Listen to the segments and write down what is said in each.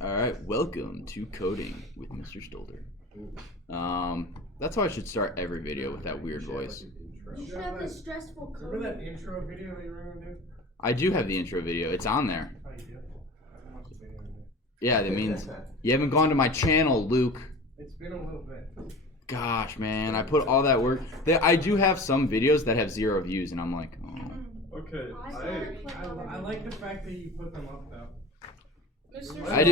All right, welcome to Coding with Mr. Stolder. That's how I should start every video, with that weird voice. You should have this stressful code. Remember that intro video that you were going to do? I do have the intro video. It's on there. Oh, you do? I haven't watched the video yet. Yeah, that means you haven't gone to my channel, Luke. It's been a little bit. Gosh, man, I put all that work. I do have some videos that have 0 views, and I'm like, oh. Okay. I like the fact that you put them up, though. I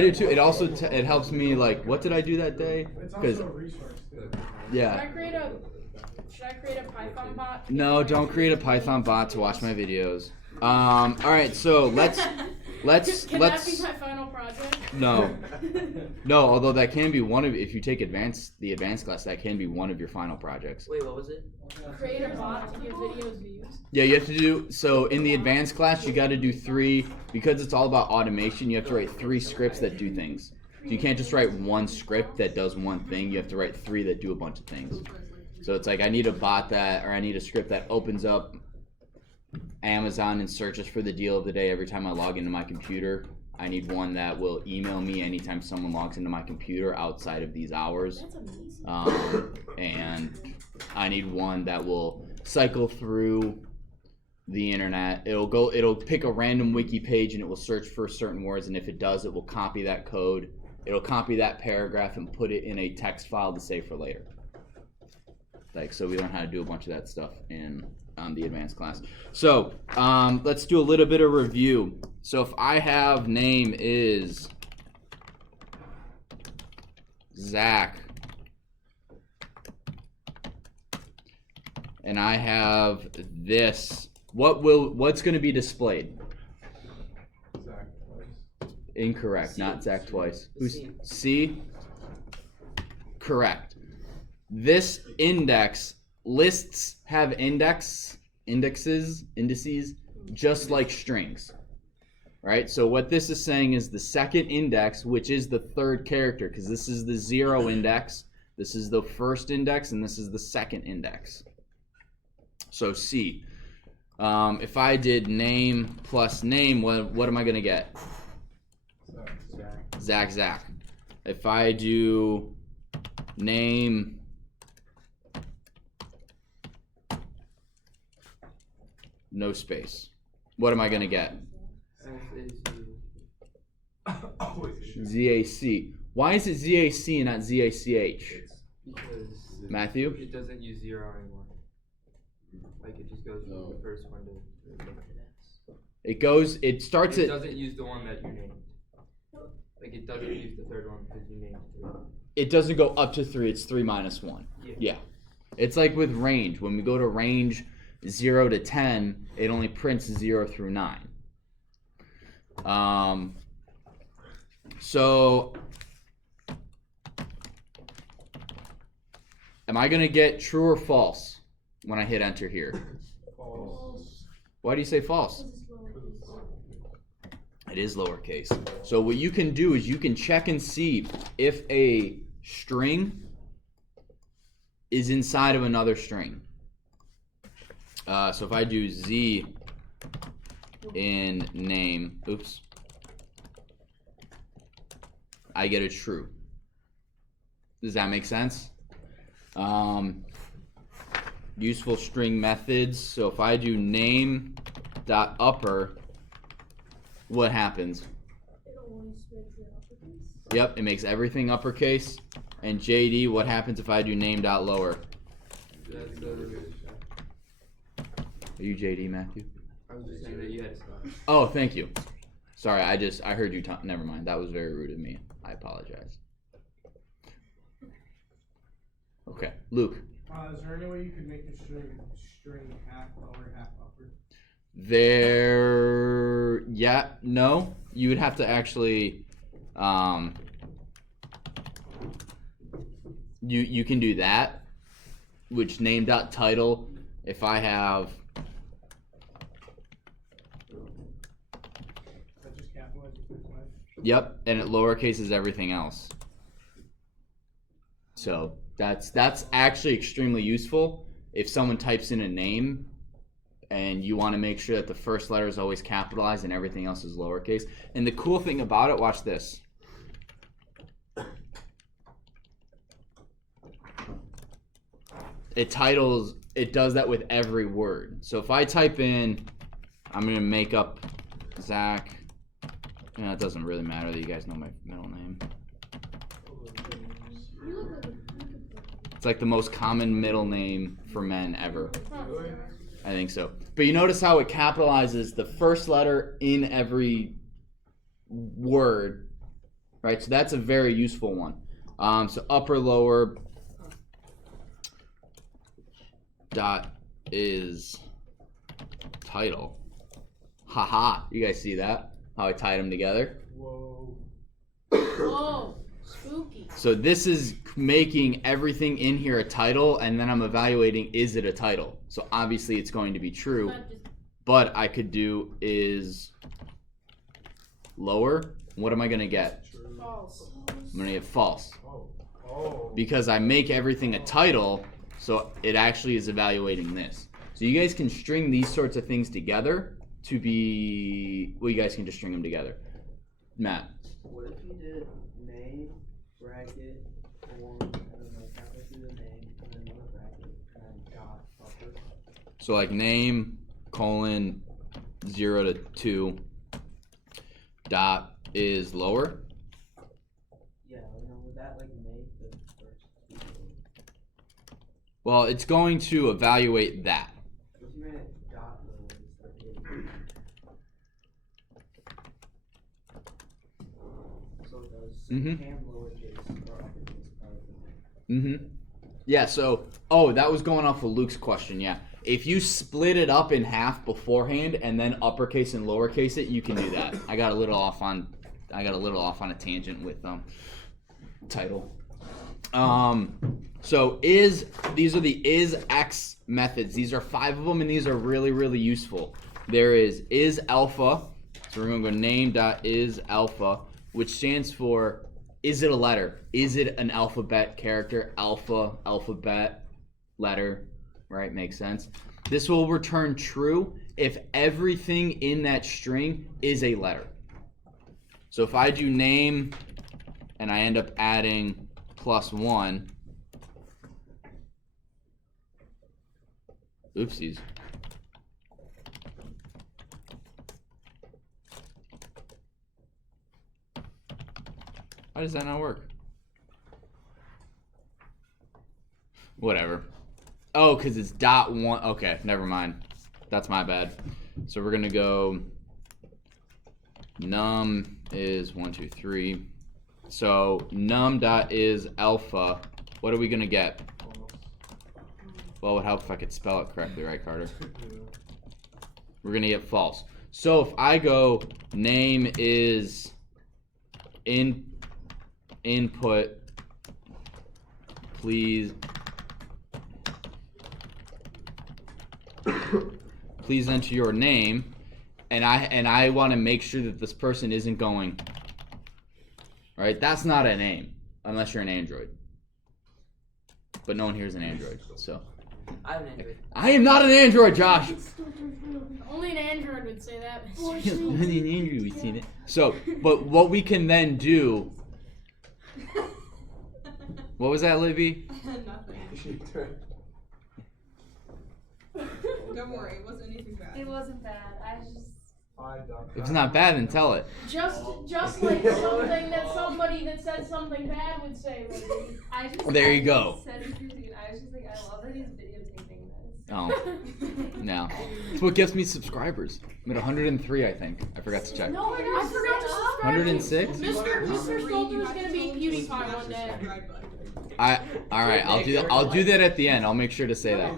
do too. It also it helps me, like, what did I do that day? It's also a resource, too. Yeah. Should I create a Python bot? No, don't create a Python bot to watch my videos. All right, so let's. Can that be my final project? No. Although that can be one of, if you take the advanced class, that can be one of your final projects. Wait, what was it? Create a bot to give videos views. Yeah, you have to do, so in the advanced class, you got to do 3, because it's all about automation, you have to write 3 scripts that do things. So you can't just write 1 script that does one thing, you have to write 3 that do a bunch of things. So it's like, I need a bot that, or I need a script that opens up Amazon and searches for the deal of the day every time I log into my computer. I need one that will email me anytime someone logs into my computer outside of these hours. That's amazing. And I need one that will cycle through the internet. It'll pick a random wiki page and it will search for certain words, and if it does, it will copy that code. It'll copy that paragraph and put it in a text file to save for later. Like, so we learn how to do a bunch of that stuff in the advanced class. So let's do a little bit of review. So if I have name is Zach, and I have this, what's going to be displayed? Zach twice. Incorrect, C. not Zach twice. Who's C. C? Correct. This index, lists have indices, just like strings, right? So what this is saying is the second index, which is the 3rd character, because this is the 0 index, this is the 1st index, and this is the 2nd index. So C. If I did name plus name, what am I going to get? Zach. If I do name no space, what am I going to get? ZAC. Why is it ZAC and not ZACH? Because Matthew? it doesn't use 0 anymore. Like, it just goes from the first one to It starts It at, doesn't use the one that you named. Like, it doesn't use the 3rd one because you named 3. it doesn't go up to 3, it's 3 minus 1. Yeah. It's like with range. When we go to range 0 to 10, it only prints 0 through 9. So am I going to get true or false when I hit enter here? False. Why do you say false? It is lowercase. So what you can do is you can check and see if a string is inside of another string. So if I do Z in name, oops, I get a true. Does that make sense? Useful string methods. So if I do name dot upper, what happens? Yep, it makes everything uppercase. And JD, what happens if I do name dot lower? Are you JD, Matthew? I was just saying that you had to stop. Oh, thank you. Sorry, I heard you. Never mind. That was very rude of me. I apologize. Okay, Luke. Is there any way you could make the string half lower, half upper? No. You would have to actually, you can do that, which name dot title. If I have, That just capitalize it this way? yep, and it lowercases everything else. So that's actually extremely useful if someone types in a name and you want to make sure that the first letter is always capitalized and everything else is lowercase. And the cool thing about it, watch this. It does that with every word. So if I type in, I'm going to make up Zach. It doesn't really matter that you guys know my middle name. It's like the most common middle name for men ever. I think so. But you notice how it capitalizes the first letter in every word, right? So that's a very useful one. So upper, lower, dot is title. Haha. You guys see that? How I tied them together? Whoa. Whoa, spooky. So this is making everything in here a title, and then I'm evaluating, is it a title? So obviously it's going to be true, but I could do is lower. What am I going to get? False. I'm going to get false. Oh. Because I make everything a title, so it actually is evaluating this. So you guys can string these sorts of things together to be, well, you guys can just string them together. Matt. What if you did name, bracket, or, I don't know, halfway through the name, and then another bracket, and then dot upper? So like name, colon, 0 to 2, dot is lower. Yeah, would that like make the first two words? Well, it's going to evaluate that. What if you made it dot lower instead of eight? So it does can lowercase or uppercase part of the name. Yeah, so, that was going off of Luke's question, yeah. If you split it up in half beforehand and then uppercase and lowercase it, you can do that. I got a little off on a tangent with title. So these are the isX methods. These are 5 of them, and these are really, really useful. There is isAlpha. So we're going to go name.isAlpha, which stands for, is it a letter? Is it an alphabet character? Alpha, alphabet, letter, right? Makes sense. This will return true if everything in that string is a letter. So if I do name and I end up adding +1, oopsies. Why does that not work? Whatever. Oh, because it's .1. Okay, never mind. That's my bad. So we're going to go num is 1, 2, 3. So num.isAlpha. What are we going to get? Well, it would help if I could spell it correctly, right, Carter? We're going to get false. So if I go name is input, please enter your name, and I want to make sure that this person isn't going, all right, that's not a name unless you're an Android, but no one here is an Android, so I have an Android. I am not an Android, Josh. Only an Android would say that. So, but what we can then do, what was that, Libby? Nothing. Don't worry, it wasn't anything bad. It wasn't bad. I just. If it's not bad, then tell it. Just like something that somebody that said something bad would say. Like, There you go. Said it, and I was just like, I love that he's videotaping this. Oh, no. It's what gets me subscribers. I'm at 103, I think. I forgot to check. no, I forgot to subscribe. 106? Mr. Stolter's gonna be PewDiePie one day. All right. I'll do that at the end. I'll make sure to say that.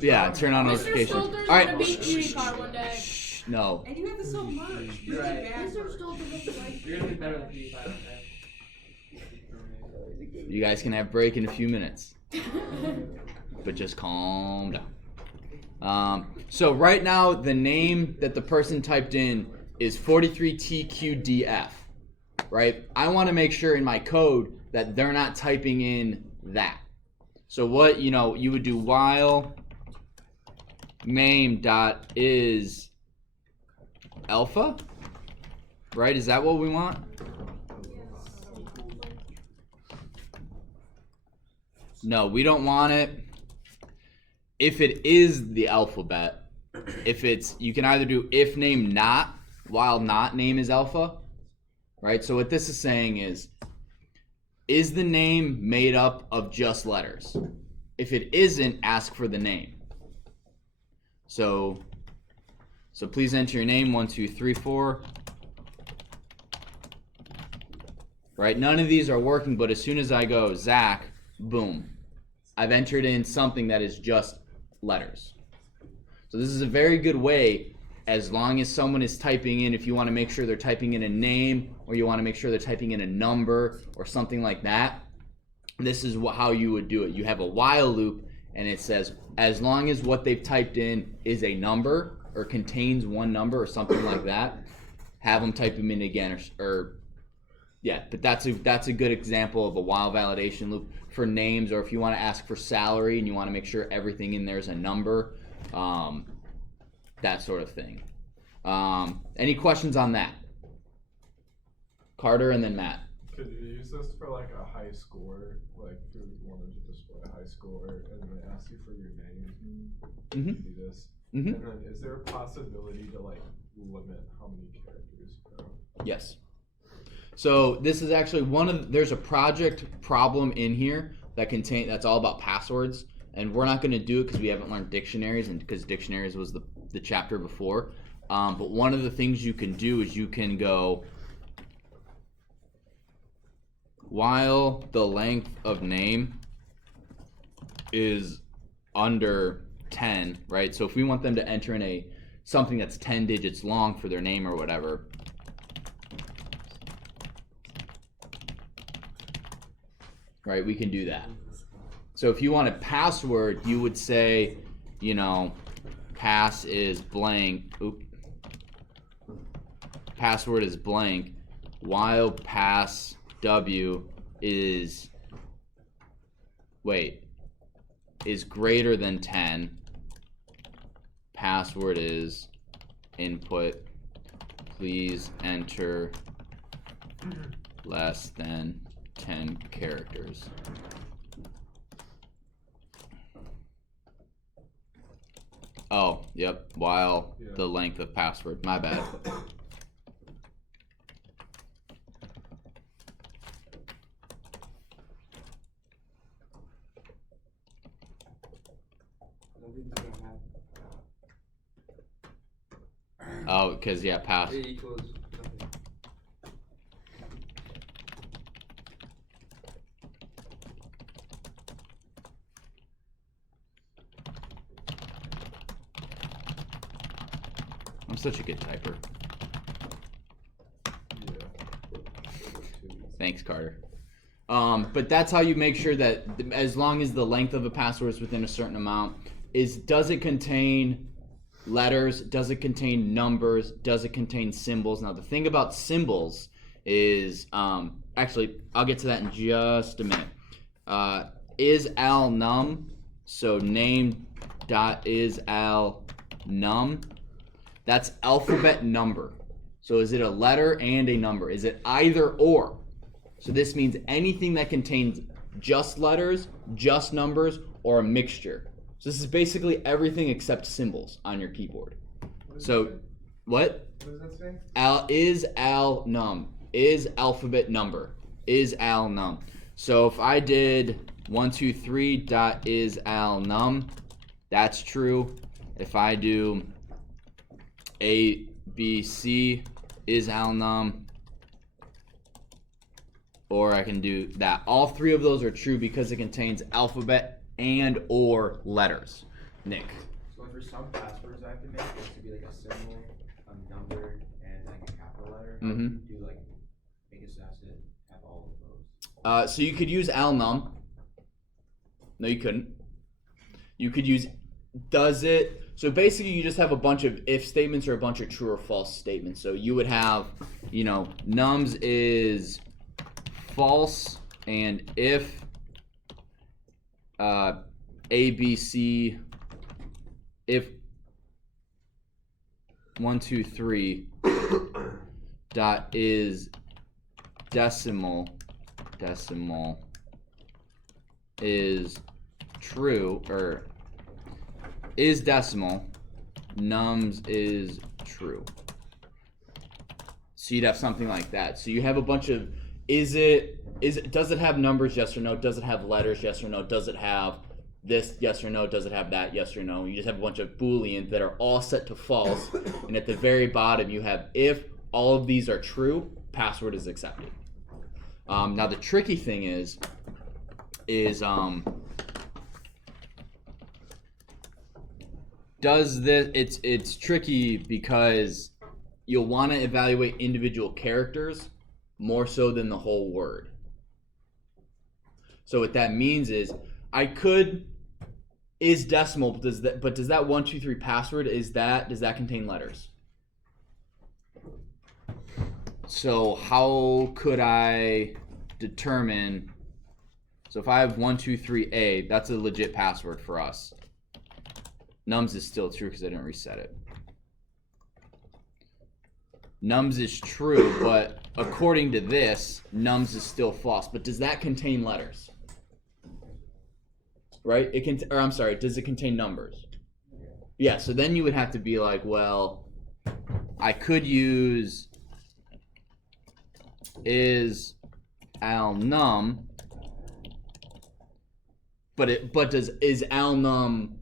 Yeah, turn on Mr. notifications. All Stolter's right. gonna be PewDiePie one day. Shh, no. And you have to so much. You're right. Mr. Stolter looks like. You're gonna be better than PewDiePie one day. You guys can have break in a few minutes, but just calm down. So right now the name that the person typed in is 43TQDF. Right? I want to make sure in my code that they're not typing in that. So what, you would do while name dot is alpha, right? Is that what we want? No, we don't want it. If it is the alphabet, if it's, you can either do if name not while not name is alpha, right? So what this is saying is the name made up of just letters? If it isn't, ask for the name. So please enter your name, 1, 2, 3, 4. Right, none of these are working, but as soon as I go Zach, boom, I've entered in something that is just letters. So this is a very good way, as long as someone is typing in, if you want to make sure they're typing in a name, or you want to make sure they're typing in a number or something like that, this is how you would do it. You have a while loop, and it says as long as what they've typed in is a number or contains one number or something like that, have them type them in again, or yeah. But that's a good example of a while validation loop for names, or if you want to ask for salary and you want to make sure everything in there is a number, that sort of thing. Any questions on that? Carter and then Matt. Could you use this for like a high score, like if you wanted to display a high score and then ask you for your name? Mm-hmm. Do this. Mm-hmm. And then is there a possibility to like limit how many characters? Yes. So this is actually there's a project problem in here that's all about passwords, and we're not going to do it because we haven't learned dictionaries, and because dictionaries was the chapter before. But one of the things you can do is you can go while the length of name is under 10, right? So if we want them to enter in something that's 10 digits long for their name or whatever, right, we can do that. So if you want a password, you would say, pass is blank. Password is blank, while pass W is greater than 10. Password is input. Please enter less than 10 characters. Oh, yep, while the length of password. My bad. Oh, because pass. It equals nothing. I'm such a good typer. Thanks, Carter. But that's how you make sure that as long as the length of a password is within a certain amount, does it contain letters? Does it contain numbers? Does it contain symbols? Now, the thing about symbols is, actually, I'll get to that in just a minute. isAlnum, so name.isAlnum, that's alphabet number. So is it a letter and a number? Is it either or? So this means anything that contains just letters, just numbers, or a mixture. So this is basically everything except symbols on your keyboard. What? What does that say? isAlnum is alphabet number. isAlnum. So if I did 123.isAlnum, that's true. If I do ABC isAlnum, or I can do that. All three of those are true because it contains alphabet and or letters. Nick. So for some passwords I have to make, it has to be like a symbol, a number, and like a capital letter. Mm-hmm. Do like make it so it has to have all of those. So you could use alnum. No, you couldn't. You could use DoesIt. So basically you just have a bunch of if statements or a bunch of true or false statements. So you would have, nums is false, and if ABC, if 123 dot is decimal is true, or is decimal, nums is true. So you'd have something like that. So you have a bunch of does it have numbers, yes or no? Does it have letters, yes or no? Does it have this, yes or no? Does it have that, yes or no? You just have a bunch of booleans that are all set to false, and at the very bottom you have if all of these are true, password is accepted. Now the tricky thing is does this, it's tricky because you'll want to evaluate individual characters more so than the whole word. So what that means is I could is decimal, but does that 123 password, does that contain letters? So how could I determine? So if I have 123A, that's a legit password for us. Nums is still true because I didn't reset it. Nums is true, but according to this, nums is still false. But does that contain letters? Right? Does it contain numbers? Yeah, so then you would have to be like, well, I could use isAlnum, but is alnum,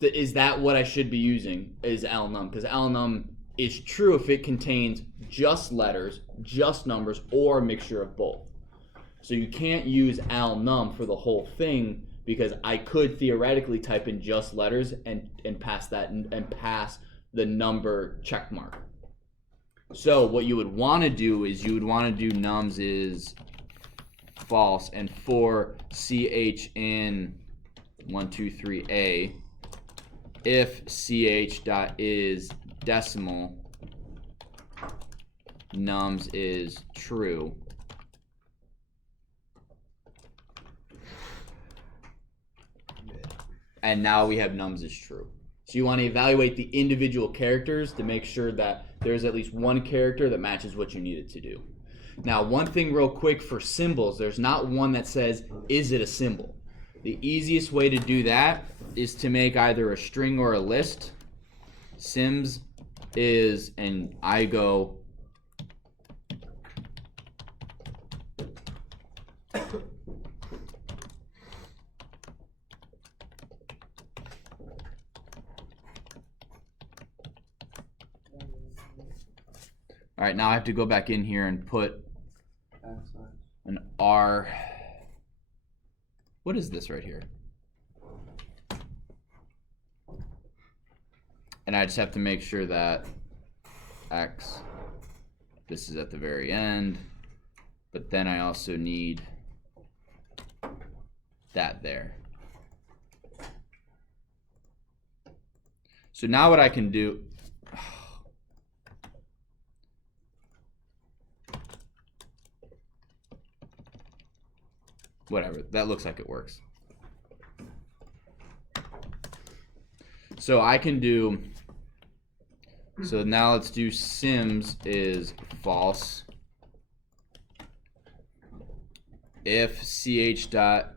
is that what I should be using, is alnum? Because alnum is true if it contains just letters, just numbers, or a mixture of both. So you can't use alnum for the whole thing, because I could theoretically type in just letters and pass that and pass the number check mark. So what you would want to do is you would want to do nums is false, and for ch in 123a, if ch dot is decimal, nums is true. And now we have nums is true. So you want to evaluate the individual characters to make sure that there's at least one character that matches what you need it to do. Now, one thing real quick for symbols, there's not one that says, is it a symbol? The easiest way to do that is to make either a string or a list. Sims is, and I go, all right, now I have to go back in here and put an R. What is this right here? And I just have to make sure that X, this is at the very end, but then I also need that there. So now what I can do, whatever, that looks like it works. So I can do, so now let's do Sims is false if ch dot,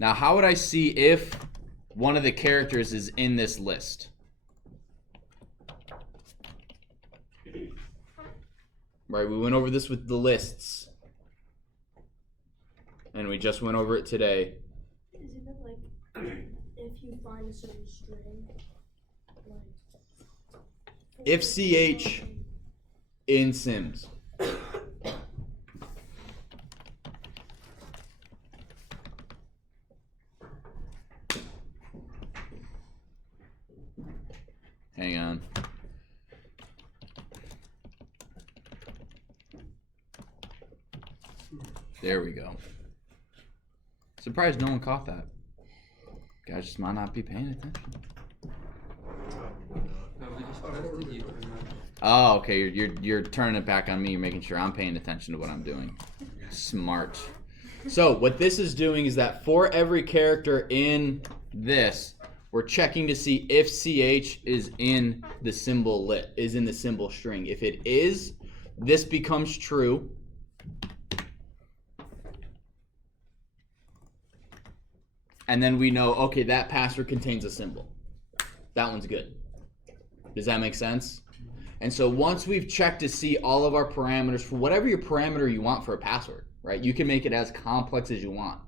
now how would I see if one of the characters is in this list? Right, we went over this with the lists. And we just went over it today. Is it like if you find a certain string, like If ch in Sims. Hang on. There we go. Surprised no one caught that. Guys just might not be paying attention. No, we just tested you. Oh, okay. You're turning it back on me. You're making sure I'm paying attention to what I'm doing. Smart. So what this is doing is that for every character in this, we're checking to see if ch is in the symbol string. If it is, this becomes true. And then we know, okay, that password contains a symbol. That one's good. Does that make sense? And so once we've checked to see all of our parameters for whatever your parameter you want for a password, right? You can make it as complex as you want.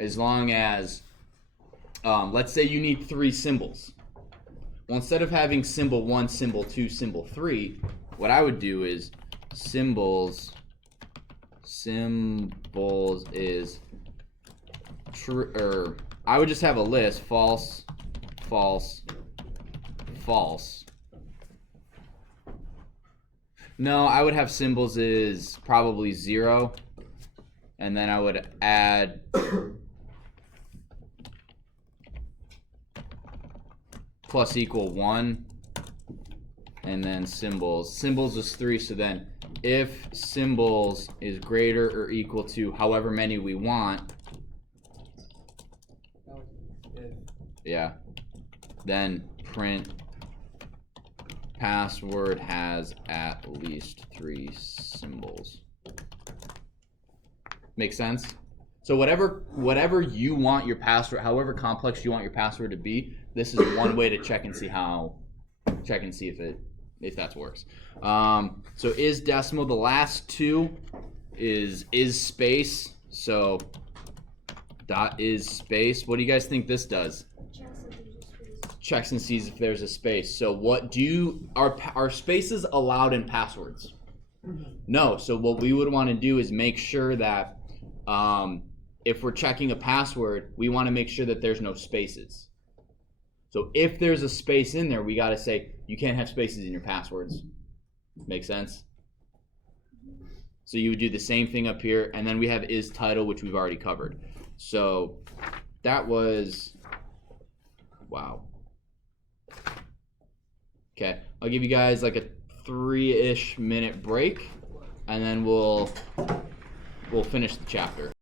As long as, let's say you need 3 symbols. Well, instead of having symbol 1, symbol 2, symbol 3, what I would do is symbols is true, or I would just have a list, false, false, false. No, I would have symbols is probably 0, and then I would add plus equal 1, and then symbols. Symbols is 3, so then if symbols is greater or equal to however many we want, yeah, then print password has at least 3 symbols. Make sense? So whatever you want your password, however complex you want your password to be, this is one way to check and see if that works. So is decimal. The last 2 is space. So dot is space. What do you guys think this does? Checks and sees if there's a space. So what are spaces allowed in passwords? No. So what we would want to do is make sure that if we're checking a password, we want to make sure that there's no spaces. So if there's a space in there, we got to say you can't have spaces in your passwords. Make sense? So you would do the same thing up here, and then we have is title, which we've already covered. So that was, wow. Okay, I'll give you guys like a 3-ish minute break, and then we'll finish the chapter.